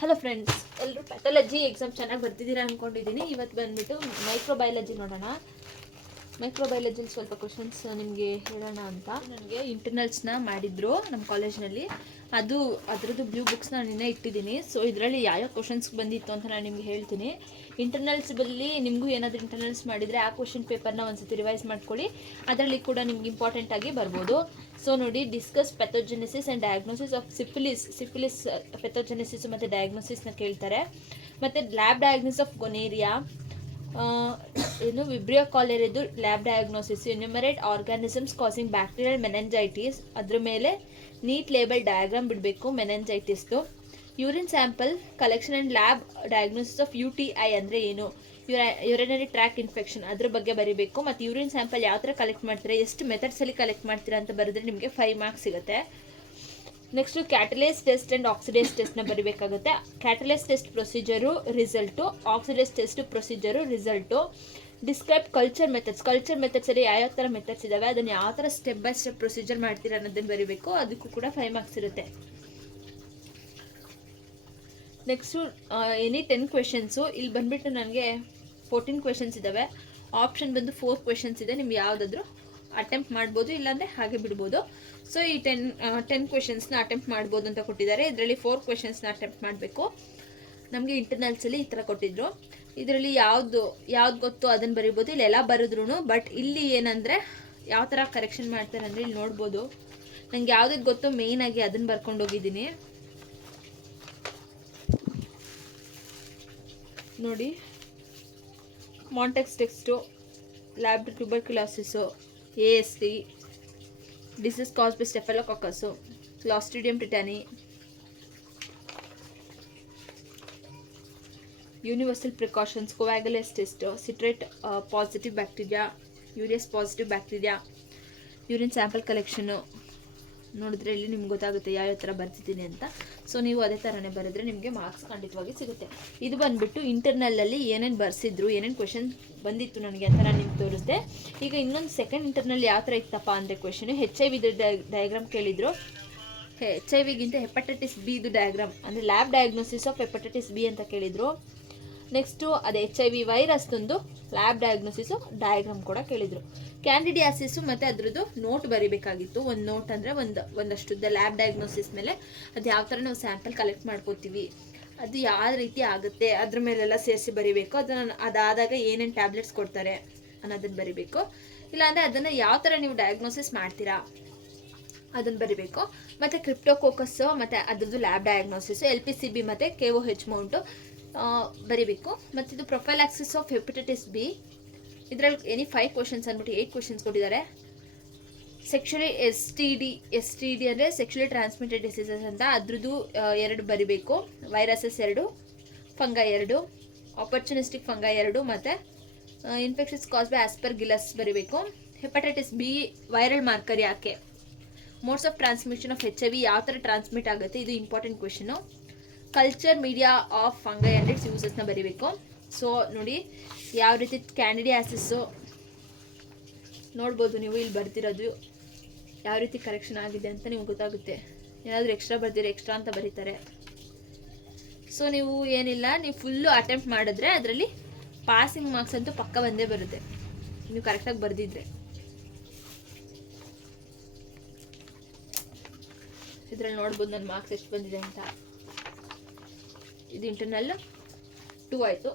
Hello friends, ಎಲ್ಲರೂ pathology exam ಚೆನ್ನಾಗಿ ಬರ್ತಿದ್ದೀರಾ ಅಂದ್ಕೊಂಡಿದ್ದೀನಿ. ಇವತ್ತು ಬಂದುಬಿಟ್ಟು ಮೈಕ್ರೋಬಯಾಲಜಿ ನೋಡೋಣ. ಮೈಕ್ರೋಬಯಾಲಜಿಲಿ ಸ್ವಲ್ಪ ಕ್ವಶನ್ಸ್ ನಿಮಗೆ ಹೇಳೋಣ ಅಂತ. ನನಗೆ ಇಂಟರ್ನಲ್ಸ್ನ ಮಾಡಿದ್ರು ನಮ್ಮ ಕಾಲೇಜ್ನಲ್ಲಿ. ಅದರದ್ದು ಬ್ಲೂ ಬುಕ್ಸ್ನ ನಾನು ಇನ್ನೂ ಇಟ್ಟಿದ್ದೀನಿ. ಸೊ ಇದರಲ್ಲಿ ಯಾವ್ಯಾವ ಕ್ವಶನ್ಸ್ ಬಂದಿತ್ತು ಅಂತ ನಾನು ನಿಮಗೆ ಹೇಳ್ತೀನಿ. ಇಂಟರ್ನಲ್ಸ್ ಬಲ್ಲಿ ನಿಮಗೂ ಏನಾದರೂ ಇಂಟರ್ನಲ್ಸ್ ಮಾಡಿದರೆ ಆ ಕ್ವಶನ್ ಪೇಪರ್ನ ಒಂದ್ಸತಿ ರಿವೈಸ್ ಮಾಡ್ಕೊಳ್ಳಿ. ಅದರಲ್ಲಿ ಕೂಡ ನಿಮ್ಗೆ ಇಂಪಾರ್ಟೆಂಟಾಗಿ ಬರ್ಬೋದು. ಸೊ ನೋಡಿ, discuss pathogenesis and diagnosis of syphilis pathogenesis ಮತ್ತು ಡಯಾಗ್ನೋಸಿಸ್ನ ಕೇಳ್ತಾರೆ. ಮತ್ತು lab diagnosis of gonorrhoea, vibrio ಕಾಲೇರಿದು lab diagnosis, enumerate organisms causing bacterial meningitis, ಅದ್ರ ಮೇಲೆ ನೀಟ್ ಲೇಬಲ್ ಡಯಾಗ್ರಾಮ್ ಬಿಡಬೇಕು ಮೆನೆಂಜೈಟಿಸ್ದು. Urine sample collection and lab diagnosis of UTI ಅಂದರೆ ಏನು, ಯುರಿನರಿ ಟ್ರ್ಯಾಕ್ ಇನ್ಫೆಕ್ಷನ್ ಅದ್ರ ಬಗ್ಗೆ ಬರೀಬೇಕು. ಮತ್ತು ಯೂರಿನ್ ಸ್ಯಾಂಪಲ್ ಯಾವ ಥರ ಕಲೆಕ್ಟ್ ಮಾಡ್ತೀರಾ, ಎಷ್ಟು ಮೆಥಡ್ಸಲ್ಲಿ ಕಲೆಕ್ಟ್ ಮಾಡ್ತೀರಾ ಅಂತ ಬರೆದ್ರೆ ನಿಮಗೆ 5 ಮಾರ್ಕ್ಸ್ ಸಿಗುತ್ತೆ. Next catalase test and oxidase ಟೆಸ್ಟ್ನ ಬರೀಬೇಕಾಗುತ್ತೆ. Catalase test procedure, result. Oxidase test procedure, result. Describe culture ಮೆಥಡ್ಸಲ್ಲಿ ಯಾವ್ಯಾವ ಥರ ಮೆಥಡ್ಸ್ ಇದ್ದಾವೆ, ಅದನ್ನು ಯಾವ ಥರ ಸ್ಟೆಪ್ ಬೈ ಸ್ಟೆಪ್ ಪ್ರೊಸೀಜರ್ ಮಾಡ್ತೀರಾ ಅನ್ನೋದನ್ನು ಬರೀಬೇಕು. ಅದಕ್ಕೂ ಕೂಡ 5 ಮಾರ್ಕ್ಸ್ ಇರುತ್ತೆ. Next any 10 questions. ಇಲ್ಲಿ ಬಂದುಬಿಟ್ಟು ನನಗೆ 14 ಕ್ವೆಶನ್ಸ್ ಇದ್ದಾವೆ. ಆಪ್ಷನ್ ಬಂದು 4 ಕ್ವೆಶನ್ಸ್ ಇದೆ. ನಿಮ್ಗೆ ಯಾವುದಾದ್ರೂ ಅಟೆಂಪ್ಟ್ ಮಾಡ್ಬೋದು, ಇಲ್ಲಾಂದರೆ ಹಾಗೆ ಬಿಡ್ಬೋದು. ಸೊ ಈ 10 ಕ್ವೆಶನ್ಸ್ನ ಅಟೆಂಪ್ಟ್ ಮಾಡ್ಬೋದು ಅಂತ ಕೊಟ್ಟಿದ್ದಾರೆ. ಇದರಲ್ಲಿ 4 ಕ್ವೆಶನ್ಸ್ನ ಅಟೆಂಪ್ಟ್ ಮಾಡಬೇಕು. ನಮಗೆ ಇಂಟರ್ನಲ್ಸಲ್ಲಿ ಈ ಥರ ಕೊಟ್ಟಿದ್ರು. ಇದರಲ್ಲಿ ಯಾವುದು ಗೊತ್ತು ಅದನ್ನು ಬರೀಬೋದು. ಇಲ್ಲೆಲ್ಲ ಬರೆದ್ರು, ಬಟ್ ಇಲ್ಲಿ ಏನಂದರೆ ಯಾವ ಥರ ಕರೆಕ್ಷನ್ ಮಾಡ್ತಾರೆ ಅಂದರೆ ಇಲ್ಲಿ ನೋಡ್ಬೋದು. ನನಗೆ ಯಾವುದಕ್ಕೆ ಗೊತ್ತು ಮೇಯ್ನಾಗಿ ಅದನ್ನು ಬರ್ಕೊಂಡೋಗಿದ್ದೀನಿ ನೋಡಿ. Mantoux test, lab tuberculosis, AST, disease caused by staphylococcus, clostridium tetani, universal precautions, coagulase test, citrate positive bacteria, urease positive bacteria, urine sample collection. ನೋಡಿದ್ರೆ ಇಲ್ಲಿ ನಿಮ್ಗೆ ಗೊತ್ತಾಗುತ್ತೆ ಯಾವ್ಯಾವ ಥರ ಬರ್ತಿದ್ದೀನಿ ಅಂತ. ಸೊ ನೀವು ಅದೇ ಥರನೇ ಬರೆದ್ರೆ ನಿಮಗೆ ಮಾರ್ಕ್ಸ್ ಖಂಡಿತವಾಗಿ ಸಿಗುತ್ತೆ. ಇದು ಬಂದುಬಿಟ್ಟು ಇಂಟರ್ನಲ್ಲಲ್ಲಿ ಏನೇನು ಬರ್ಸಿದ್ರು, ಏನೇನು ಕ್ವೆಶನ್ ಬಂದಿತ್ತು ನನಗೆ ಅಂತ ನಾನು ನಿಮ್ಗೆ ತೋರಿಸ್ದೆ. ಈಗ ಇನ್ನೊಂದು ಸೆಕೆಂಡ್ ಇಂಟರ್ನಲ್ ಯಾವ ಥರ ಇತ್ತಪ್ಪ ಅಂದರೆ ಕ್ವೆಶನು HIV ಡಯಾಗ್ರಾಮ್ ಕೇಳಿದರು. HIV ಹೆಪಟೈಟಿಸ್ B ಇದು ಡಯಾಗ್ರಾಮ್ ಅಂದರೆ lab diagnosis of hepatitis B ಅಂತ ಕೇಳಿದರು. ನೆಕ್ಸ್ಟು ಅದು HIV ವೈರಸ್ದೊಂದು ಲ್ಯಾಬ್ ಡಯಾಗ್ನೋಸಿಸು ಡಯಾಗ್ರಾಮ್ ಕೂಡ ಕೇಳಿದರು. ಕ್ಯಾಂಡಿಡಿಯಾಸಿಸು ಮತ್ತು ಅದರದ್ದು ನೋಟ್ ಬರೀಬೇಕಾಗಿತ್ತು. ಒಂದು ನೋಟ್ ಅಂದರೆ ಒಂದಷ್ಟುದ್ದ ಲ್ಯಾಬ್ ಡಯಾಗ್ನೋಸಿಸ್ ಮೇಲೆ ಅದು ಯಾವ ಥರ ನಾವು ಸ್ಯಾಂಪಲ್ ಕಲೆಕ್ಟ್ ಮಾಡ್ಕೋತೀವಿ, ಅದು ಯಾವ ರೀತಿ ಆಗುತ್ತೆ ಅದ್ರ ಮೇಲೆಲ್ಲ ಸೇರಿಸಿ ಬರೀಬೇಕು. ಅದಾದಾಗ ಏನೇನು ಟ್ಯಾಬ್ಲೆಟ್ಸ್ ಕೊಡ್ತಾರೆ ಅನ್ನೋದನ್ನು ಬರೀಬೇಕು. ಇಲ್ಲಾಂದರೆ ಅದನ್ನು ಯಾವ ಥರ ನೀವು ಡಯಾಗ್ನೋಸಿಸ್ ಮಾಡ್ತೀರಾ ಅದನ್ನು ಬರೀಬೇಕು. ಮತ್ತು ಕ್ರಿಪ್ಟೋಕೋಕಸ್ಸು ಮತ್ತು ಅದ್ರದ್ದು ಲ್ಯಾಬ್ ಡಯಾಗ್ನೋಸಿಸು, LPCB ಮತ್ತು KOH ಮೌಂಟು ಬರೀಬೇಕು. ಮತ್ತು ಇದು ಪ್ರೊಫೈಲಾಕ್ಸಿಸ್ ಆಫ್ ಹೆಪಟೈಟಿಸ್ B. ಇದರಲ್ಲಿ ಎನಿ 5 ಕ್ವೆಶನ್ಸ್ ಅಂದ್ಬಿಟ್ಟು 8 ಕ್ವೆಶನ್ಸ್ ಕೊಟ್ಟಿದ್ದಾರೆ. ಸೆಕ್ಷುಲಿ STD ಅಂದರೆ ಸೆಕ್ಷುಲಿ ಟ್ರಾನ್ಸ್ಮಿಟೆಡ್ ಡಿಸೀಸಸ್ ಅಂತ, ಅದ್ರದ್ದು 2 ಬರೀಬೇಕು. ವೈರಸಸ್ 2, ಫಂಗೈ 2, ಆಪರ್ಚುನಿಸ್ಟಿಕ್ ಫಂಗೈ 2 ಮತ್ತು ಇನ್ಫೆಕ್ಷನ್ಸ್ ಕಾಸ್ ಬೈ ಆಸ್ಪರ್ಗಿಲಸ್ ಬರೀಬೇಕು. ಹೆಪಟೈಟಿಸ್ B ವೈರಲ್ ಮಾರ್ಕರ್ ಯಾಕೆ, modes of transmission of HIV ಯಾವ ಥರ ಟ್ರಾನ್ಸ್ಮಿಟ್ ಆಗುತ್ತೆ, ಇದು important question. Culture media of fungi and its ಯೂಸಸ್ನ ಬರೀಬೇಕು. ಸೊ ನೋಡಿ ಯಾವ ರೀತಿ ಕ್ಯಾಂಡಿಡಿಯಾಸಿಸ್ಸು ನೋಡ್ಬೋದು ನೀವು, ಇಲ್ಲಿ ಬರ್ತಿರೋದು ಯಾವ ರೀತಿ ಕರೆಕ್ಷನ್ ಆಗಿದೆ ಅಂತ ನಿಮ್ಗೆ ಗೊತ್ತಾಗುತ್ತೆ. ಏನಾದರೂ ಎಕ್ಸ್ಟ್ರಾ ಬರ್ದಿರೋ ಎಕ್ಸ್ಟ್ರಾ ಅಂತ ಬರೀತಾರೆ. ಸೊ ನೀವು ಏನಿಲ್ಲ, ನೀವು ಫುಲ್ಲು ಅಟೆಂಪ್ಟ್ ಮಾಡಿದ್ರೆ ಅದರಲ್ಲಿ ಪಾಸಿಂಗ್ ಮಾರ್ಕ್ಸ್ ಅಂತೂ ಪಕ್ಕ ಬಂದೇ ಬರುತ್ತೆ ನೀವು ಕರೆಕ್ಟಾಗಿ ಬರೆದಿದ್ರೆ. ಇದರಲ್ಲಿ ನೋಡ್ಬೋದು ನನ್ನ ಮಾರ್ಕ್ಸ್ ಎಷ್ಟು ಬಂದಿದೆ ಅಂತ. ಇದು ಇಂಟರ್ನಲ್ 2 ಆಯಿತು.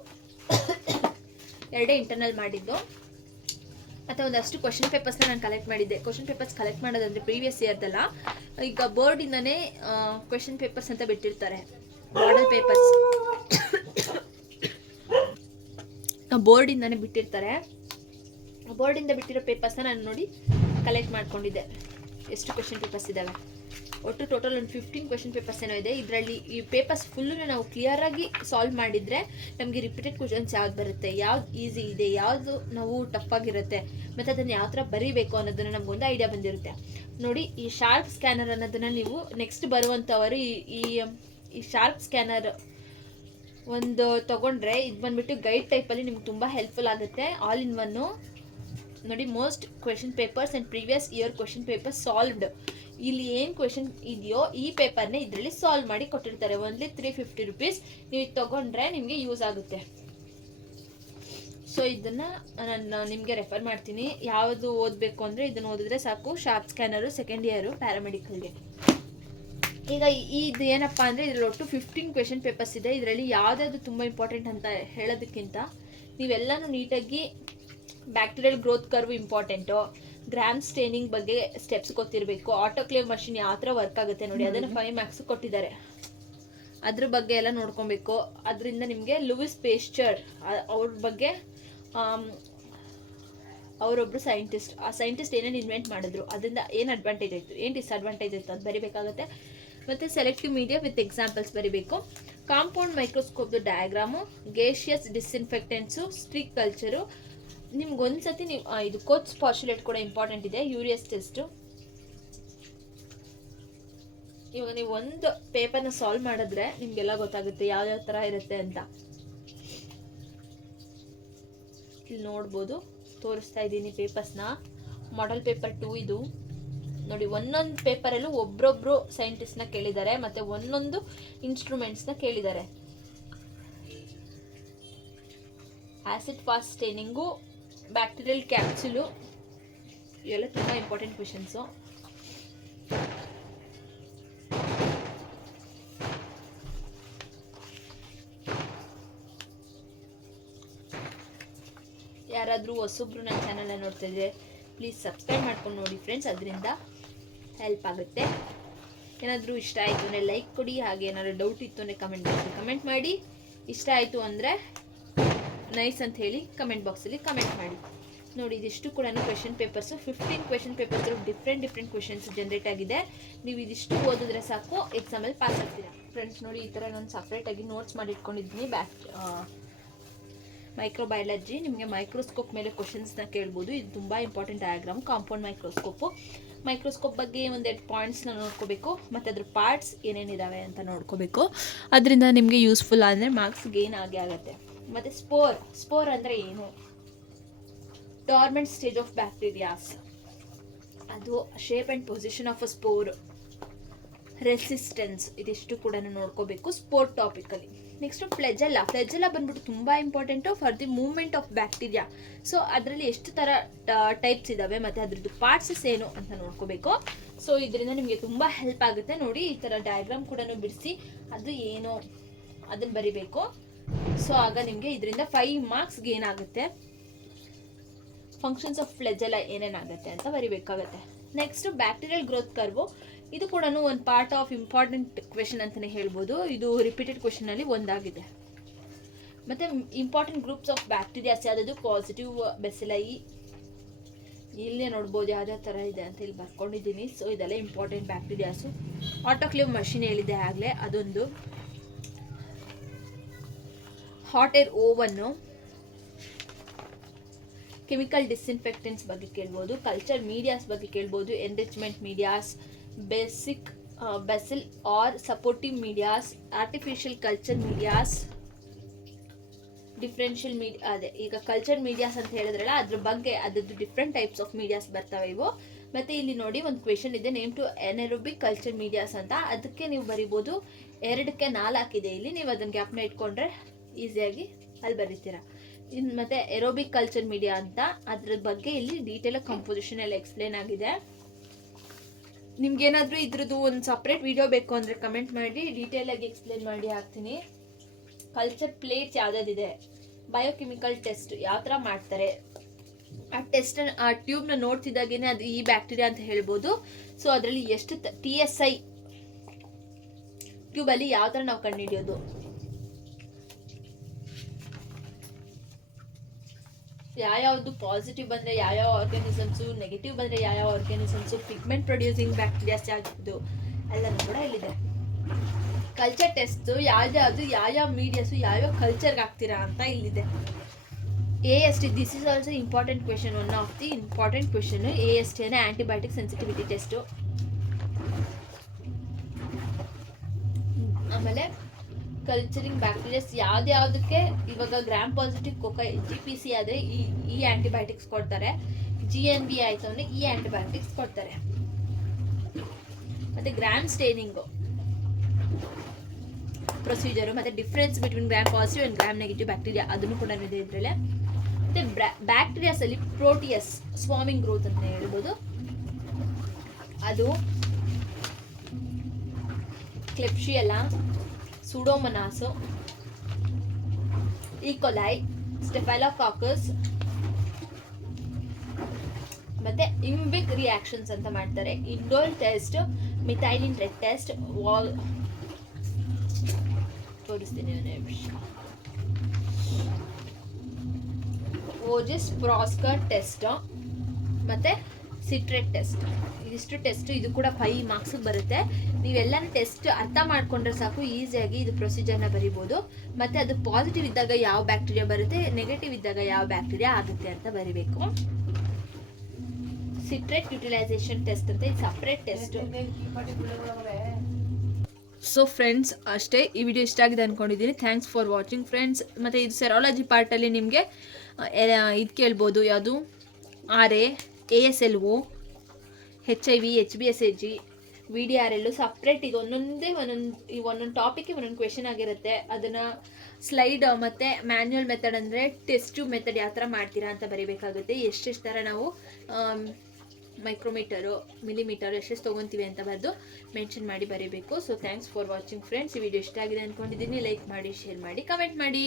2 ಇಂಟರ್ನಲ್ ಮಾಡಿದ್ದು. ಮತ್ತು ಒಂದಷ್ಟು ಕ್ವಶನ್ ಪೇಪರ್ಸ್ನ ನಾನು ಕಲೆಕ್ಟ್ ಮಾಡಿದ್ದೆ. ಕ್ವಶನ್ ಪೇಪರ್ಸ್ ಕಲೆಕ್ಟ್ ಮಾಡೋದಂದರೆ ಪ್ರೀವಿಯಸ್ ಇಯರ್ದಲ್ಲ, ಈಗ ಬೋರ್ಡಿಂದನೇ ಕ್ವಶನ್ ಪೇಪರ್ಸ್ ಅಂತ ಬಿಟ್ಟಿರ್ತಾರೆ, ಮಾಡೆಲ್ ಪೇಪರ್ಸ್ ಬೋರ್ಡಿಂದನೇ ಬಿಟ್ಟಿರ್ತಾರೆ. ಬೋರ್ಡಿಂದ ಬಿಟ್ಟಿರೋ ಪೇಪರ್ಸ್ನ ನಾನು ನೋಡಿ ಕಲೆಕ್ಟ್ ಮಾಡ್ಕೊಂಡಿದ್ದೆ. ಎಷ್ಟು ಕ್ವಶನ್ ಪೇಪರ್ಸ್ ಇದ್ದಾವೆ ಒಟ್ಟು ಟೋಟಲ್ ಒಂದು 15 ಕ್ವೆಶನ್ ಪೇಪರ್ಸ್ ಏನೋ ಇದೆ. ಇದರಲ್ಲಿ ಈ ಪೇಪರ್ಸ್ ಫುಲ್ಲು ನಾವು ಕ್ಲಿಯರಾಗಿ ಸಾಲ್ವ್ ಮಾಡಿದರೆ ನಮಗೆ ರಿಪೀಟೆಡ್ ಕ್ವೆಶನ್ಸ್ ಯಾವ್ದು ಬರುತ್ತೆ, ಯಾವ್ದು ಈಸಿ ಇದೆ, ಯಾವುದು ನಾವು ಟಫ್ ಆಗಿರುತ್ತೆ, ಮತ್ತು ಅದನ್ನು ಯಾವ ಥರ ಬರೀಬೇಕು ಅನ್ನೋದನ್ನು ನಮಗೊಂದು ಐಡಿಯಾ ಬಂದಿರುತ್ತೆ. ನೋಡಿ, ಈ ಶಾರ್ಪ್ ಸ್ಕ್ಯಾನರ್ ಅನ್ನೋದನ್ನು ನೀವು ನೆಕ್ಸ್ಟ್ ಬರುವಂಥವರು ಈ ಶಾರ್ಪ್ ಸ್ಕ್ಯಾನರ್ ಒಂದು ತೊಗೊಂಡ್ರೆ ಇದು ಬಂದುಬಿಟ್ಟು ಗೈಡ್ ಟೈಪಲ್ಲಿ ನಿಮ್ಗೆ ತುಂಬ ಹೆಲ್ಪ್ಫುಲ್ ಆಗುತ್ತೆ. ಆಲ್ ಇನ್ ಒನ್ನು ನೋಡಿ, most question papers and previous year question papers solved ಇಲ್ಲಿ ಏನು ಕ್ವೆಶನ್ ಇದೆಯೋ ಈ ಪೇಪರ್ನೇ ಇದರಲ್ಲಿ ಸಾಲ್ವ್ ಮಾಡಿ ಕೊಟ್ಟಿರ್ತಾರೆ. Only 350 rupees. ನೀವು ಇದು ತೊಗೊಂಡ್ರೆ ನಿಮಗೆ ಯೂಸ್ ಆಗುತ್ತೆ. ಸೊ ಇದನ್ನು ನಾನು ನಿಮಗೆ ರೆಫರ್ ಮಾಡ್ತೀನಿ. ಯಾವುದು ಓದಬೇಕು ಅಂದರೆ ಇದನ್ನು ಓದಿದ್ರೆ ಸಾಕು. ಶಾರ್ಪ್ ಸ್ಕ್ಯಾನರು, ಸೆಕೆಂಡ್ ಇಯರು, ಪ್ಯಾರಾಮೆಡಿಕಲ್ಗೆ. ಈಗ ಇದು ಏನಪ್ಪ ಅಂದರೆ ಇದರಲ್ಲಿ ಒಟ್ಟು 15 ಕ್ವೆಶನ್ ಪೇಪರ್ಸ್ ಇದೆ. ಇದರಲ್ಲಿ ಯಾವುದಾದ್ರು ತುಂಬ ಇಂಪಾರ್ಟೆಂಟ್ ಅಂತ ಹೇಳೋದಕ್ಕಿಂತ ನೀವೆಲ್ಲನೂ ನೀಟಾಗಿ bacterial growth curve important, gram staining ಬಗ್ಗೆ ಸ್ಟೆಪ್ಸ್ ಗೊತ್ತಿರಬೇಕು, ಆಟೋಕ್ಲೇವ್ ಮಷಿನ್ ಯಾವ ಥರ ವರ್ಕ್ ಆಗುತ್ತೆ ನೋಡಿ, ಅದನ್ನು 5 marks ಕೊಟ್ಟಿದ್ದಾರೆ. ಅದ್ರ ಬಗ್ಗೆ ಎಲ್ಲ ನೋಡ್ಕೊಬೇಕು. ಅದರಿಂದ ನಿಮಗೆ ಲೂಯಿಸ್ ಪೇಸ್ಚರ್ ಅವ್ರ ಬಗ್ಗೆ, ಅವರೊಬ್ಬರು ಸೈಂಟಿಸ್ಟ್. ಆ ಸೈಂಟಿಸ್ಟ್ ಏನೇನು ಇನ್ವೆಂಟ್ ಮಾಡಿದ್ರು, ಅದರಿಂದ ಏನು ಅಡ್ವಾಂಟೇಜ್ ಆಯಿತು, ಏನು ಡಿಸ್ಅಡ್ವಾಂಟೇಜ್ ಆಯಿತು ಅಂತ ಬರಿಬೇಕಾಗುತ್ತೆ. ಮತ್ತು ಸೆಲೆಕ್ಟಿವ್ ಮೀಡಿಯಾ ವಿತ್ ಎಕ್ಸಾಂಪಲ್ಸ್ ಬರಿಬೇಕು. ಕಾಂಪೌಂಡ್ ಮೈಕ್ರೋಸ್ಕೋಪ್ದು diagram, gaseous disinfectants, streak culture. ನಿಮ್ಗೆ ಒಂದ್ಸತಿ ನೀವು ಇದು ಕೋಚ್ ಪಾರ್ಚುಲೇಟ್ ಕೂಡ ಇಂಪಾರ್ಟೆಂಟ್ ಇದೆ, ಯೂರಿಯಸ್ ಟೆಸ್ಟು. ಇವಾಗ ನೀವು ಒಂದು ಪೇಪರ್ನ ಸಾಲ್ವ್ ಮಾಡಿದ್ರೆ ನಿಮಗೆಲ್ಲ ಗೊತ್ತಾಗುತ್ತೆ ಯಾವ್ಯಾವ ಥರ ಇರುತ್ತೆ ಅಂತ. ಇಲ್ಲಿ ನೋಡ್ಬೋದು, ತೋರಿಸ್ತಾ ಇದ್ದೀನಿ ಪೇಪರ್ಸ್ನ. ಮಾಡೆಲ್ ಪೇಪರ್ 2 ಇದು ನೋಡಿ. ಒಂದೊಂದು ಪೇಪರಲ್ಲೂ ಒಬ್ಬೊಬ್ರು ಸೈಂಟಿಸ್ಟ್ನ ಕೇಳಿದ್ದಾರೆ ಮತ್ತು ಒಂದೊಂದು ಇನ್ಸ್ಟ್ರೂಮೆಂಟ್ಸ್ನ ಕೇಳಿದ್ದಾರೆ. ಆಸಿಡ್ ಫಾಸ್ಟ್ ಸ್ಟೇನಿಂಗು, ಬ್ಯಾಕ್ಟೀರಿಯಲ್ ಕ್ಯಾಪ್ಸುಲು, ಇವೆಲ್ಲ ತುಂಬ ಇಂಪಾರ್ಟೆಂಟ್ ಕ್ವೆಶನ್ಸು. ಯಾರಾದರೂ ಹೊಸಬ್ರು ನನ್ನ ಚಾನಲ್ನ ನೋಡ್ತಿದ್ರೆ ಪ್ಲೀಸ್ ಸಬ್ಸ್ಕ್ರೈಬ್ ಮಾಡ್ಕೊಂಡು ನೋಡಿ ಫ್ರೆಂಡ್ಸ್, ಅದರಿಂದ ಹೆಲ್ಪ್ ಆಗುತ್ತೆ. ಏನಾದರೂ ಇಷ್ಟ ಆಯಿತು ಅಂದರೆ ಲೈಕ್ ಕೊಡಿ. ಹಾಗೆ ಏನಾದರೂ ಡೌಟ್ ಇತ್ತು ಅಂದರೆ ಕಮೆಂಟ್ ಮಾಡಿ. ಇಷ್ಟ ಆಯಿತು ಅಂದರೆ ನೈಸ್ ಅಂತ ಹೇಳಿ ಕಮೆಂಟ್ ಬಾಕ್ಸಲ್ಲಿ ಕಮೆಂಟ್ ಮಾಡಿ. ನೋಡಿ, ಇದಿಷ್ಟು ಕೂಡ question papers. 15 question papers different questions generate ಆಗಿದೆ. ನೀವು ಇದಿಷ್ಟು ಓದಿದ್ರೆ ಸಾಕು, ಎಕ್ಸಾಮಲ್ಲಿ ಪಾಸ್ ಆಗ್ತೀರಾ ಫ್ರೆಂಡ್ಸ್. ನೋಡಿ, ಈ ಥರ ನಾನು ಸಪ್ರೇಟಾಗಿ ನೋಟ್ಸ್ ಮಾಡಿ ಇಟ್ಕೊಂಡಿದ್ದೀನಿ. ಮೈಕ್ರೋಬಯಾಲಜಿ, ನಿಮಗೆ ಮೈಕ್ರೋಸ್ಕೋಪ್ ಮೇಲೆ ಕ್ವಶನ್ಸ್ನ ಕೇಳ್ಬೋದು. ಇದು ತುಂಬ ಇಂಪಾರ್ಟೆಂಟ್ ಡಯಾಗ್ರಾಮ್. ಕಾಂಪೌಂಡ್ ಮೈಕ್ರೋಸ್ಕೋಪ್ ಬಗ್ಗೆ ಒಂದೆರಡು ಪಾಯಿಂಟ್ಸ್ನ ನೋಡ್ಕೋಬೇಕು, ಮತ್ತು ಅದ್ರ ಪಾರ್ಟ್ಸ್ ಏನೇನಿದ್ದಾವೆ ಅಂತ ನೋಡ್ಕೋಬೇಕು. ಅದರಿಂದ ನಿಮಗೆ ಯೂಸ್ಫುಲ್ ಅಂದರೆ ಮಾರ್ಕ್ಸ್ ಗೇನ್ ಆಗುತ್ತೆ. ಮತ್ತು ಸ್ಪೋರ್ ಅಂದರೆ ಏನು, ಡಾರ್ಮೆಂಟ್ ಸ್ಟೇಜ್ ಆಫ್ ಬ್ಯಾಕ್ಟೀರಿಯಾಸ್, ಅದು shape and position of a spore, resistance, ಇದಿಷ್ಟು ಕೂಡ ನೋಡ್ಕೋಬೇಕು ಸ್ಪೋರ್ ಟಾಪಿಕಲ್ಲಿ. ನೆಕ್ಸ್ಟು ಫ್ಲೆಜೆಲ್ಲ ಬಂದ್ಬಿಟ್ಟು ತುಂಬ important for the movement of bacteria. So ಅದರಲ್ಲಿ ಎಷ್ಟು ಥರ ಟೈಪ್ಸ್ ಇದ್ದಾವೆ ಮತ್ತು ಅದ್ರದ್ದು ಪಾರ್ಟ್ಸಸ್ ಏನು ಅಂತ ನೋಡ್ಕೋಬೇಕು. ಸೊ ಇದರಿಂದ ನಿಮಗೆ ತುಂಬ ಹೆಲ್ಪ್ ಆಗುತ್ತೆ. ನೋಡಿ, ಈ ಥರ ಡಯಾಗ್ರಾಮ್ ಕೂಡ ಬಿಡಿಸಿ ಅದು ಏನು ಅದನ್ನು ಬರಿಬೇಕು. ಸೊ ಆಗ ನಿಮಗೆ ಇದರಿಂದ 5 marks ಗೇನ್ ಆಗುತ್ತೆ. ಫಂಕ್ಷನ್ಸ್ ಆಫ್ ಫ್ಲೆಜೆಲ್ಲ ಏನೇನಾಗುತ್ತೆ ಅಂತ ಬರಿಬೇಕಾಗುತ್ತೆ. ನೆಕ್ಸ್ಟ್ ಬ್ಯಾಕ್ಟೀರಿಯಲ್ ಗ್ರೋತ್ ಕರ್ವು, ಇದು ಕೂಡ ಒಂದು ಪಾರ್ಟ್ ಆಫ್ ಇಂಪಾರ್ಟೆಂಟ್ ಕ್ವೆಶನ್ ಅಂತಲೇ ಹೇಳ್ಬೋದು. ಇದು ರಿಪೀಟೆಡ್ ಕ್ವೆಶನಲ್ಲಿ ಒಂದಾಗಿದೆ. ಮತ್ತು ಇಂಪಾರ್ಟೆಂಟ್ ಗ್ರೂಪ್ಸ್ ಆಫ್ ಬ್ಯಾಕ್ಟೀರಿಯಾಸ್ ಯಾವುದಾದ್ರು, ಪಾಸಿಟಿವ್ ಬೆಸಿಲೈ, ಇಲ್ಲೇ ನೋಡ್ಬೋದು ಯಾವ್ಯಾವ ಥರ ಇದೆ ಅಂತ ಇಲ್ಲಿ ಬರ್ಕೊಂಡಿದ್ದೀನಿ. ಸೊ ಇದೆಲ್ಲ ಇಂಪಾರ್ಟೆಂಟ್ ಬ್ಯಾಕ್ಟೀರಿಯಾಸು. ಆಟೋಕ್ಲೇವ್ ಮಷಿನ್ ಹೇಳಿದೆ ಆಗಲೇ, ಅದೊಂದು. Hot air oven, chemical disinfectants ಬಗ್ಗೆ ಕೇಳ್ಬೋದು, ಕಲ್ಚರ್ ಮೀಡಿಯಾಸ್ ಬಗ್ಗೆ ಕೇಳ್ಬೋದು, enrichment medias, basal or supportive medias, artificial culture medias, differential media. ಅದೇ ಈಗ ಕಲ್ಚರ್ ಮೀಡಿಯಾಸ್ ಅಂತ ಹೇಳಿದ್ರಲ್ಲ, ಅದ್ರ ಬಗ್ಗೆ ಅದ್ರದ್ದು ಡಿಫ್ರೆಂಟ್ ಟೈಪ್ಸ್ ಆಫ್ ಮೀಡಿಯಾಸ್ ಬರ್ತವೆ ಇವು. ಮತ್ತು ಇಲ್ಲಿ ನೋಡಿ ಒಂದು ಕ್ವೆಶನ್ ಇದೆ, ನೇಮ್ ಟು ಎನೆರೋಬಿಕ್ ಕಲ್ಚರ್ ಮೀಡಿಯಾಸ್ ಅಂತ. ಅದಕ್ಕೆ ನೀವು ಬರಿಬೋದು 2ಕ್ಕೆ 4 ಇದೆ ಇಲ್ಲಿ. ನೀವು ಅದನ್ನು ಗ್ಯಾಪ್ನ ಇಟ್ಕೊಂಡ್ರೆ ಈಸಿಯಾಗಿ ಅಲ್ಲಿ ಬರೀತೀರಾ. ಇನ್ನು ಮತ್ತು ಎರೋಬಿಕ್ ಕಲ್ಚರ್ ಮೀಡಿಯಾ ಅಂತ, ಅದ್ರ ಬಗ್ಗೆ ಇಲ್ಲಿ ಡೀಟೇಲ್ ಕಂಪೋಸಿಷನ್ ಎಲ್ಲ ಎಕ್ಸ್ಪ್ಲೇನ್ ಆಗಿದೆ. ನಿಮ್ಗೇನಾದರೂ ಇದ್ರದ್ದು ಒಂದು ಸಪ್ರೇಟ್ ವಿಡಿಯೋ ಬೇಕು ಅಂದರೆ ಕಮೆಂಟ್ ಮಾಡಿ, ಡೀಟೇಲಾಗಿ ಎಕ್ಸ್ಪ್ಲೇನ್ ಮಾಡಿ ಹಾಕ್ತೀನಿ. ಕಲ್ಚರ್ ಪ್ಲೇಟ್ಸ್ ಯಾವುದಾದಿದೆ, ಬಯೋಕೆಮಿಕಲ್ ಟೆಸ್ಟ್ ಯಾವ ಥರ ಮಾಡ್ತಾರೆ, ಆ ಟೆಸ್ಟ್ ಆ ಟ್ಯೂಬ್ನ ನೋಡ್ತಿದ್ದಾಗೇನೆ ಅದು ಈ ಬ್ಯಾಕ್ಟೀರಿಯಾ ಅಂತ ಹೇಳ್ಬೋದು. ಸೊ ಅದರಲ್ಲಿ ಎಷ್ಟು TSI ಟ್ಯೂಬಲ್ಲಿ ಯಾವ ಥರ ನಾವು ಕಂಡುಹಿಡಿಯೋದು, ಯಾವ್ಯಾವುದು ಪಾಸಿಟಿವ್ ಬಂದರೆ ಯಾವ್ಯಾವ ಆರ್ಗ್ಯಾನಿಸಮ್ಸು, ನೆಗೆಟಿವ್ ಬಂದರೆ ಯಾವ್ಯಾವ ಆರ್ಗ್ಯಾನಿಸಮ್ಸು, ಪಿಗ್ಮೆಂಟ್ ಪ್ರೊಡ್ಯೂಸಿಂಗ್ ಬ್ಯಾಕ್ಟೀರಿಯಾಸ್ ಯಾವುದು ಎಲ್ಲನೂ ಕೂಡ ಇಲ್ಲಿದೆ. ಕಲ್ಚರ್ ಟೆಸ್ಟು ಯಾವ್ಯಾವುದು, ಯಾವ್ಯಾವ ಮೀಡಿಯಾಸು ಯಾವ್ಯಾವ ಕಲ್ಚರ್ಗೆ ಹಾಕ್ತೀರಾ ಅಂತ ಇಲ್ಲಿದೆ. AST, this is also important question, one of the important question. AST ಅಂದರೆ ಆ್ಯಂಟಿಬಯೋಟಿಕ್ ಸೆನ್ಸಿಟಿವಿಟಿ ಟೆಸ್ಟು. ಆಮೇಲೆ ಕಲ್ಚರಿಂಗ್ ಬ್ಯಾಕ್ಟೀರಿಯಾಸ್ ಯಾವ್ದ್ಯಾವುದಕ್ಕೆ, ಇವಾಗ ಗ್ರಾಮ್ ಪಾಸಿಟಿವ್ ಕೋಕೈ GPC ಆದರೆ ಈ ಆ್ಯಂಟಿಬಯೋಟಿಕ್ಸ್ ಕೊಡ್ತಾರೆ, GNB ಆಯಿತು ಅಂದರೆ ಈ ಆ್ಯಂಟಿಬಯೋಟಿಕ್ಸ್ ಕೊಡ್ತಾರೆ. ಮತ್ತು ಗ್ರಾಮ್ ಸ್ಟೇನಿಂಗು ಪ್ರೊಸೀಜರು, ಮತ್ತು difference between gram positive and gram negative bacteria ಅದನ್ನು ಕೂಡ ಇದೆ ಇದರಲ್ಲಿ. ಮತ್ತು ಬ್ಯಾಕ್ಟೀರಿಯಾಸಲ್ಲಿ ಪ್ರೋಟಿಯಸ್ ಸ್ವಾಮಿಂಗ್ ಗ್ರೋತ್ ಅಂತ ಹೇಳ್ಬೋದು, ಅದು ಕ್ಲೆಪ್ಶಿಯಲ್ಲ, ಸೂಡೋಮೊನಾಸು, ಈಕೊಲೈ, ಸ್ಟೆಫೈಲೋಕಾಕಸ್, ಮತ್ತೆ ಇಂಬಿಕ್ ರಿಯಾಕ್ಷನ್ಸ್ ಅಂತ ಮಾಡ್ತಾರೆ. ಇಂಡೋಲ್ ಟೆಸ್ಟ್, ಮಿಥೈಲಿನ್ ರೆಡ್ ಟೆಸ್ಟ್, ತೋರಿಸ್ತೀನಿ ಓಜಿಸ್ ಪ್ರಾಸ್ಕರ್ ಟೆಸ್ಟ್ ಮತ್ತೆ ಸಿಟ್ರೇಟ್ ಟೆಸ್ಟ್. ಇದಿಷ್ಟು ಟೆಸ್ಟ್, ಇದು ಕೂಡ 5 ಮಾರ್ಕ್ಸ್ ಬರುತ್ತೆ. ನೀವೆಲ್ಲನೂ ಟೆಸ್ಟ್ ಅರ್ಥ ಮಾಡ್ಕೊಂಡ್ರೆ ಸಾಕು, ಈಸಿಯಾಗಿ ಇದು ಪ್ರೊಸೀಜರ್ನ ಬರಿಬೋದು. ಮತ್ತು ಅದು ಪಾಸಿಟಿವ್ ಇದ್ದಾಗ ಯಾವ ಬ್ಯಾಕ್ಟೀರಿಯಾ ಬರುತ್ತೆ, ನೆಗೆಟಿವ್ ಇದ್ದಾಗ ಯಾವ ಬ್ಯಾಕ್ಟೀರಿಯಾ ಆಗುತ್ತೆ ಅಂತ ಬರಿಬೇಕು. ಸಿಟ್ರೇಟ್ ಯುಟಿಲೈಸೇಷನ್ ಟೆಸ್ಟ್ ಅಂತ ಇದು ಸಪ್ರೇಟ್ ಟೆಸ್ಟ್. ಸೊ ಫ್ರೆಂಡ್ಸ್ ಅಷ್ಟೇ, ಈ ವಿಡಿಯೋ ಇಷ್ಟ ಆಗಿದೆ ಅಂದ್ಕೊಂಡಿದ್ದೀನಿ. Thanks for watching friends. ಮತ್ತು ಇದು ಸೆರಾಲಜಿ ಪಾರ್ಟಲ್ಲಿ ನಿಮಗೆ ಇದು ಕೇಳ್ಬೋದು, ಯಾವುದು RA, ASLO, HIV, HBsAg, VDRL separate. ಇದು ಒಂದೊಂದು ಟಾಪಿಕ್ಗೆ ಒಂದೊಂದು ಕ್ವೆಶನ್ ಆಗಿರುತ್ತೆ. ಅದನ್ನು ಸ್ಲೈಡ್ ಮತ್ತು ಮ್ಯಾನ್ಯುಯಲ್ ಮೆಥಡ್ ಅಂದರೆ ಟೆಸ್ಟ್ ಟ್ಯೂಬ್ ಮೆಥಡ್ ಯಾವ ಥರ ಮಾಡ್ತೀರಾ ಅಂತ ಬರೀಬೇಕಾಗುತ್ತೆ. ಎಷ್ಟೆಷ್ಟು ಥರ ನಾವು ಮೈಕ್ರೋಮೀಟರು, ಮಿಲಿಮೀಟರು ಎಷ್ಟೆಷ್ಟು ತೊಗೊತೀವಿ ಅಂತ ಬರೆದು ಮೆನ್ಷನ್ ಮಾಡಿ ಬರೀಬೇಕು. So thanks for watching friends. ಈ ವಿಡಿಯೋ ಇಷ್ಟ ಆಗಿದೆ ಅಂದ್ಕೊಂಡಿದ್ದೀನಿ. ಲೈಕ್ ಮಾಡಿ, ಶೇರ್ ಮಾಡಿ, ಕಮೆಂಟ್ ಮಾಡಿ.